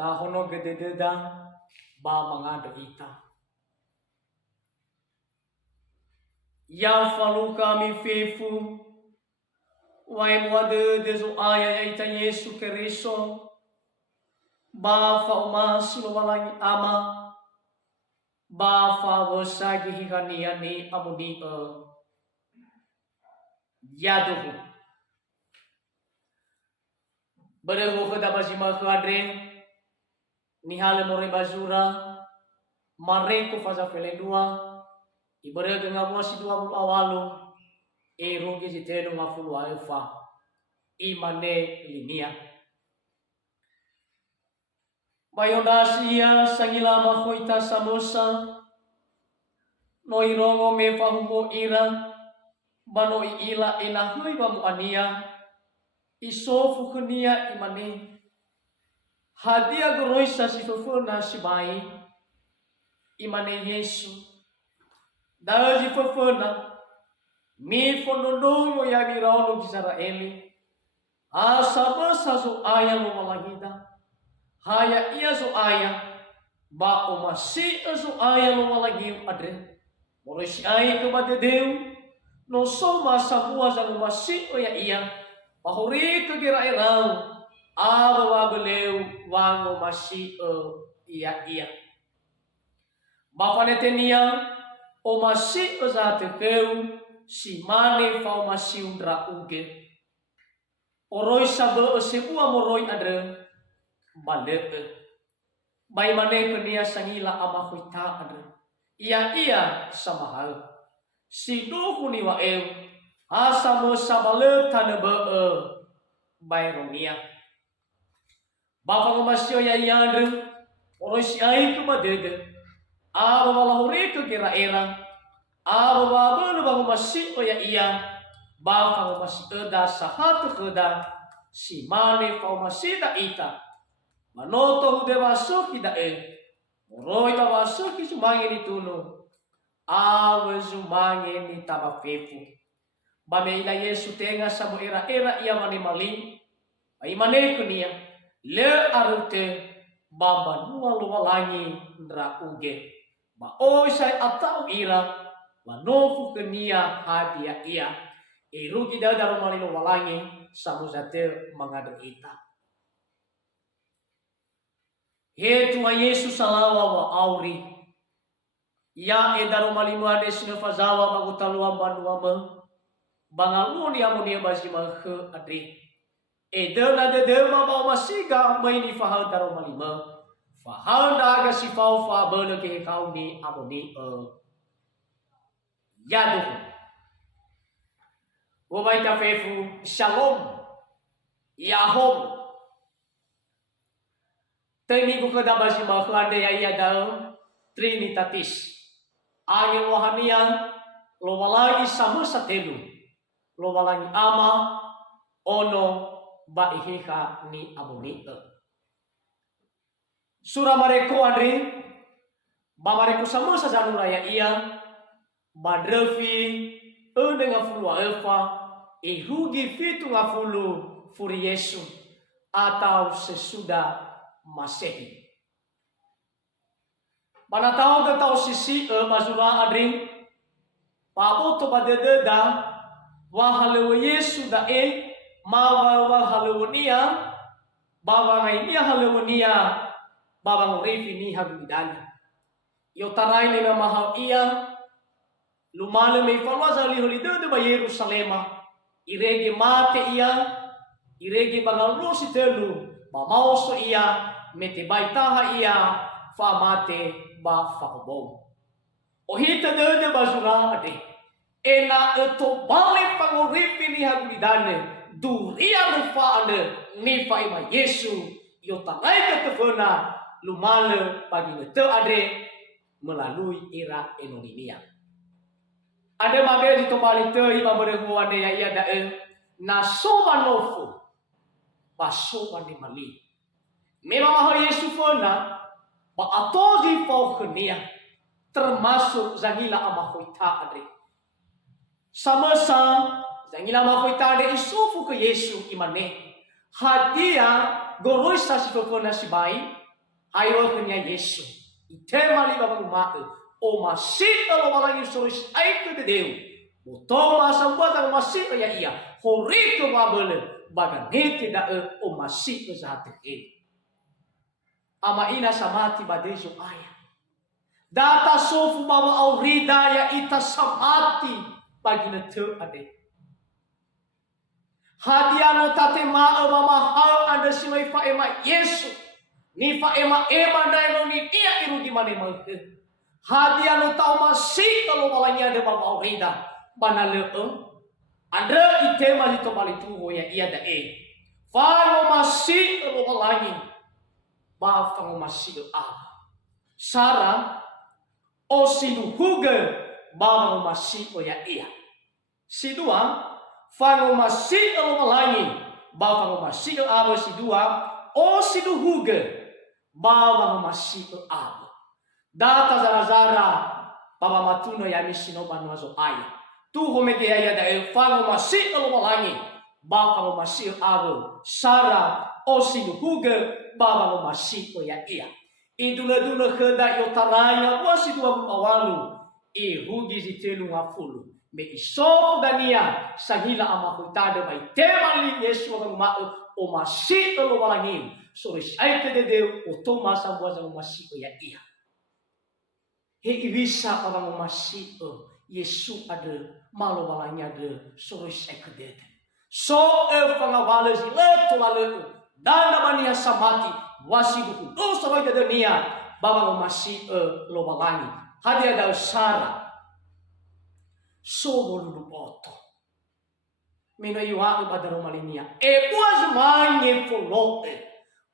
tahono gedededa ba mga ita. Ya falu kami fefu wai muade dezo aya ita Yesu Keriso ba fa umas lumalangi ama ba fa bosagi hikania ni amuni yaduhu bereho kada bajima kadre ni hale more bazura mareko faza felendua ibere dengan wasi 20 awalo rogi jiteno ngafulu alfa imane linia bayodasia sangila mahoita samosa noirongo me fahugo ira bano ila enahoi bamu ania isofu kunia imane hadia goroisa sifufuna sibai imane Yesu daji fufuna mi fonodongo ya mirauno Israeli asaba sazo aya lo malagida haya ia zo aya ba o masi zo aya lo malagi adre morosi ai ke badedeu no soma sabua za masi o ya ia bahuri ke gira irau aba wabeleu wango masi ia ba fanetenia o masi za tekeu si mane fau masi undra uge oroi sabe sebua moroi adre bale bai mane penia sangila ama huita adre ia sama hal si duhu ni wa asamo sabale tanebe bai ronia bapa masio ya yandre oroi si ai ke badede aba walahuri ke kira era aba babelu bagu masih o ya iya bapa masih eda sahat keda si mane fau masih da ita manoto hude masuk ida moroi ta masuk sumangi ni tuno awe sumangi ni tabafefu bame ila Yesu tenga sabu era ia mane maling ai mane kunia le arute bamba nuwa luwalangi ndra uge ba sai atau ira manofu kenia hadia ia rugi dadaro malino walangi samuzate mangado ita hetu wa Yesus salawa wa auri ya edaro malino ade sinafazawa bagutalua manuama bangaluni amunia basima ke adri edela de dema ba masiga maini fahal daro malima fahal daga si fau fa bele ke kauni amuni yaduhu wabai tafefu shalom yahom temi ko kada basi makhande ya yadal trinitatis angin wahania lo walagi sama satelu lo walagi ama ono ba ihika ni amuni sura mareko adri ba mareko sama sajanu raya ia badrefi dengan fulu alfa ihugi fitu ngafulu furi Yesu atau sesudah Masehi mana tahu sisi mazura adri pa to badededa wa halewa Yesu da mawa halewunia baba ngainia halewunia baba ngorifi ni habidani yo tarai na mahal ia lumale me falwa zali holide ba Yerusalema irege mate ia irege bangal rosi telu ba mauso ia mete baitaha ia fa mate ba fakobo ohita de bazura ade ena eto bale pangorifi ni habidani duria rufa ane nifa ima Yesu yo tangai ketefuna lumale pagi nete ade melalui era enoninia ade mabe di tombali te ima beregu ade ya ia dae na sobanofu basoban di mali memang mahal Yesu fona ba atoji fau kenia termasuk zangila amahoita ade sama-sama zangila makoita de isufu ke Yesu imane hadia goroisa sifofona sibai Hayo kenya Yesu. Itema li baba umae. O masih kalau malangi soris aitu de Deu. Botong masa buat ang masih ya iya. Horito babele. Baganete da o masih ke sate e. Ama ina samati badejo aya. Data sofu baba aurida ya ita samati bagi netu ade. Hadiano tate ma mama hal ada simai fa ema Yesu. Ni fa ema dai ni dia iru di mana mau. Hadiano tau masih kalau malanya ada baba aurida. Bana le Andra ite mali to bali tu ya iya da e. Fa masih kalau malanya. Bafang masih Sarah o sinuhuga bafang masih ya iya. Si dua fang masih malangi bafang masih si dua o sinuhuga bafang masih data zara baba matuno ya misino banwazo aya. Tu homege ya da fang masih malangi bafang masih Sarah o sinuhuga baba masih ya iya. Idula-dula heda yotaranya wasi 20 awalu. Hugi zitelu ngafulu. Me iso dania sahila ama hutada bai temali Yesu orang ma'u o masih lo walangin. Soris ai ke Deu o to masa buasa masih ya iya. He ibisa orang masih Yesu ada malo walanya de soris ai ke Deu. So pangawala sila to lalu dana bania samati wasibuku sampai ke dunia baba masih lo balani hadia da Sarah so bolu poto meno yuwa badaro malinia buas manye folo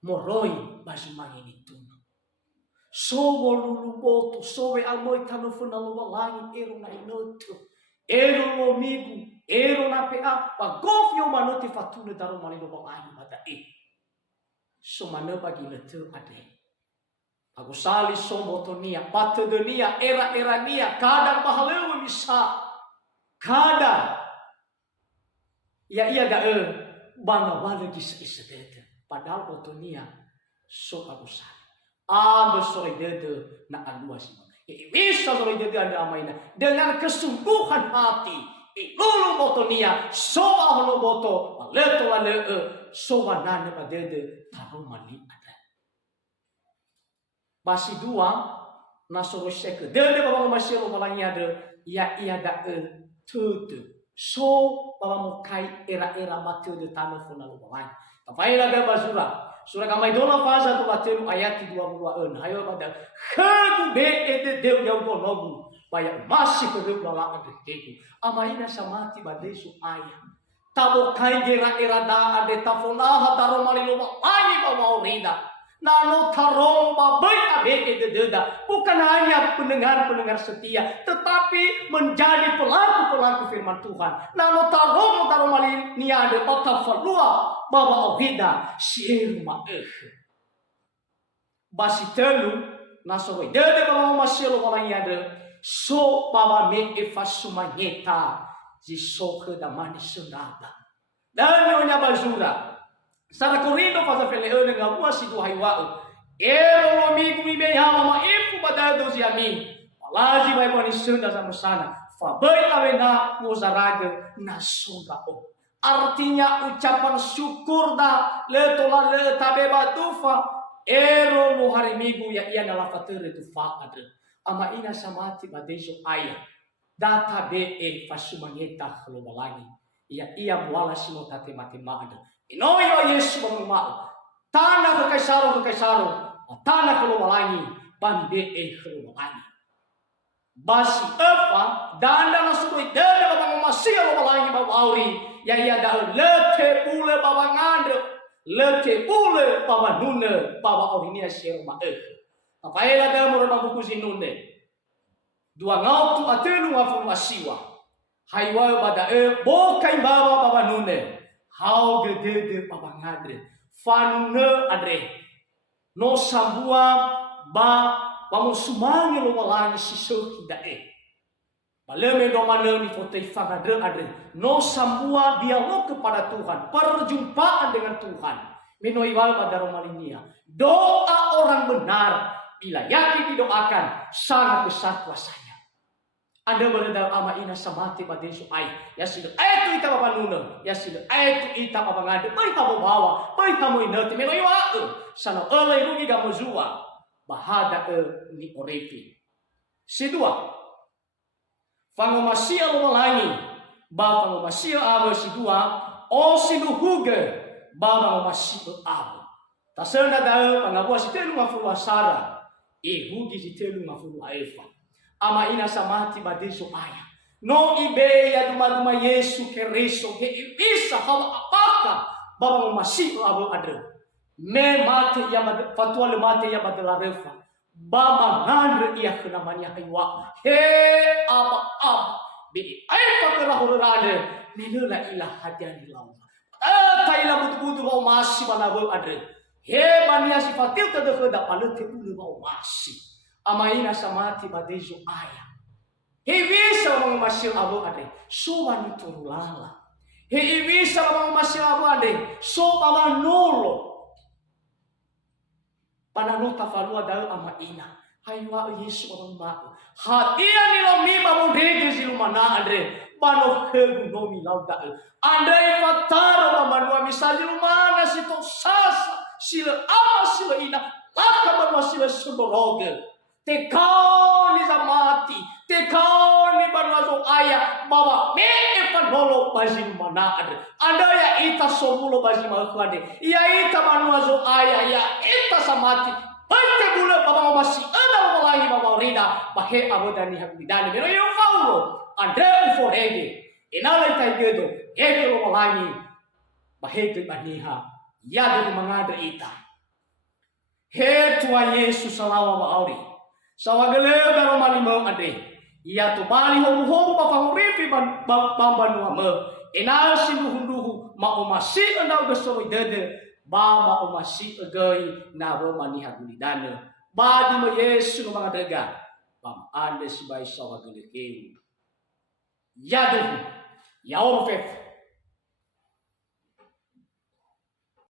moroi basi manye itu so bolu poto so we amoi tano funa lo balani na inoto lo migu na pa gofio manoti fatune daro mali lo balani mata Somana bagi letu ade. Aku sali sombotonia, patedenia, era nia, kadang mahalewa bisa, kadang ya iya da banga wala gisa dede. Padahal botonia so aku sali. Besore dede na alua si mana. Bisa sore dede ada amaina dengan kesungguhan hati. Lulu botonia so ahlo boto, leto la so wanane padede taruh mali ada. Basi dua nasoro seke dede baba masih lo malangi ada ya iya da tutu so baba mo kai era mate de tanah funa lo malangi. Tapai la da basura surah kamai dona fasa tu batelu ayat 22 hayo pada khadu be de Deu yang bonogu banyak masih berlala ada keku amaina samati badesu ayah. Tabo kai era da ade tafona hataro mali lo ani bawa rida. Nano taro babai abe deda bukan hanya pendengar setia tetapi menjadi pelaku firman Tuhan. Nano taro mali ni ade otafalua bawa orida sirma basi telu nasoi dede bawa masih lo orang ada so bawa me efasumanyeta jisoke da mani senada. Dan nyonya bazura. Sara Korinto fasa fele nga buasi do haiwao. Lo migu mi hawa ma ifu badado si amin. Palazi bai bani senda sama sana. Fabai avena muzaraga nasunda o. Artinya ucapan syukur da letola le tabe batufa. Lo hari minggu ya ia nala fatere tu fa ada. Ama ina samati badejo ayah. Data be fasumanyeta lo balani. Ia muala simo tate mati maada. Inoyo Yesu mengumau. Tanah ke kaisaro. Tanah ke lobalangi. Bande ke lobalangi. Basi danda nasubui dada babang masih lobalangi babauri. Ya ia dah lete pule babang andre. Lete pule babang nune. Baba orinia siero ma Apa ela dah murah buku sinune. Dua ngau tu atelu ngafu masiwa. Haiwa bada bokai baba nune. How gede baba ngadre. Fanune adre. No sambua bamu sumangi lo walani siso dae. Baleme do maneni foto fangadre adre. No sambua dialog kepada Tuhan, perjumpaan dengan Tuhan. Menoiwal pada Romania. Doa orang benar bila yakin didoakan sangat besar kuasanya. Anda beredar ama ina samati pada Yesus ay. Ya sila ay tu ita papanuna. Ya sila ay tu ita papangade. May kamo bawa. May kamo inerte. Menoiwa sana olay rugi gamo zua. Bahada ni orefi. Sidua. Fangomasia lumalangi. Ba fangomasia abo sidua. O sinuhuge. Ba fangomasia abo. Tasanda dae pangabua si telu ngafulu asara. Hugi si telu ngafulu aefa. Ama ina samati badeso aya. No ibeya duma Yesu kereso. He ibisa hawa apaka. Baba masih abo adre. Me mate ya fatua le mate ya badela refa. Baba ngandre iya kenamanya haywa. He apa. Bi aefa kerahurade. Menela ilah hadiani lauma. Taila butu-butu bau masih banabo adre. He bania sifatil tadakada palete ulu bau masih. Amaina samati badejo aya. He bisa mga masil abo ade. So maniturulala. He bisa mga masil abo ade. So pamanolo. Pananota falua dal amaina. Haywa Yesu orang mao. Hatia nilo mima mudege silumana ade. Bano hegu nomi lauda. Andai fataro mamanua misal silumana sito sasa. Sila ama sila ina laka banwa sila sundoroge tekau ni zamati tekau ni banwa zo aya baba me epanolo bazim mana ade anda ya ita somulo bazim alkuade ya ita banwa zo aya ya ita samati bante bula baba masih ada melangi baba rida bahe abodani habidani meno yo faulo ande uforege inala taigedo ege lo melangi bahe ke baniha yado mangada ita. He tua Yesus salawa bauri. Sawageleu daro malimau ade. Ia tu bali homu pa fangurifi bambanua me. Enal sinuhunduhu ma omasi andau gesoi dede. Ba ma omasi egai na bo maniha gulidana. Ba di me Yesus no mga dega. Bam ande sibai sawageleu. Yado. Yaom fef.